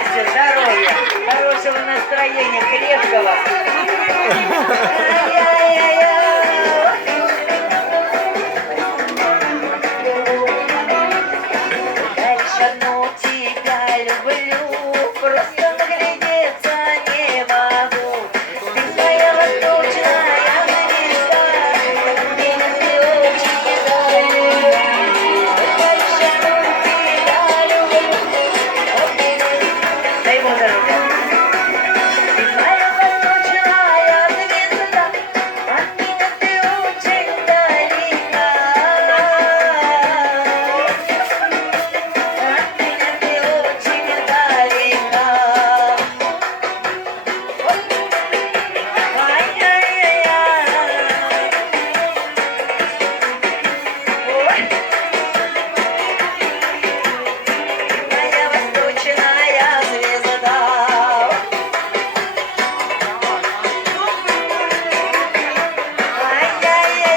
счастья, здоровья, хорошего настроения, крепкого. Дальше одну тебя люблю, просто наглядеться не могу. Ты моя восточная звезда, меня ты очень далеко. Дальше одну тебя люблю. Дай ему здоровья. Ты моя восточная звезда, от меня ты очень далека. От меня ты очень далека. Ай-яй-яй-яй. Ой. Моя восточная звезда.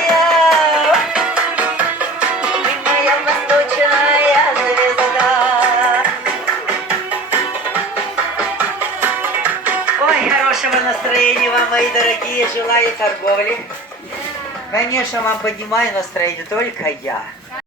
Ай-яй-яй-яй. Ты моя восточная звезда. Ой, хорошего настроения вам, мои дорогие, желаю торговли. Конечно, вам поднимаю настроение только я.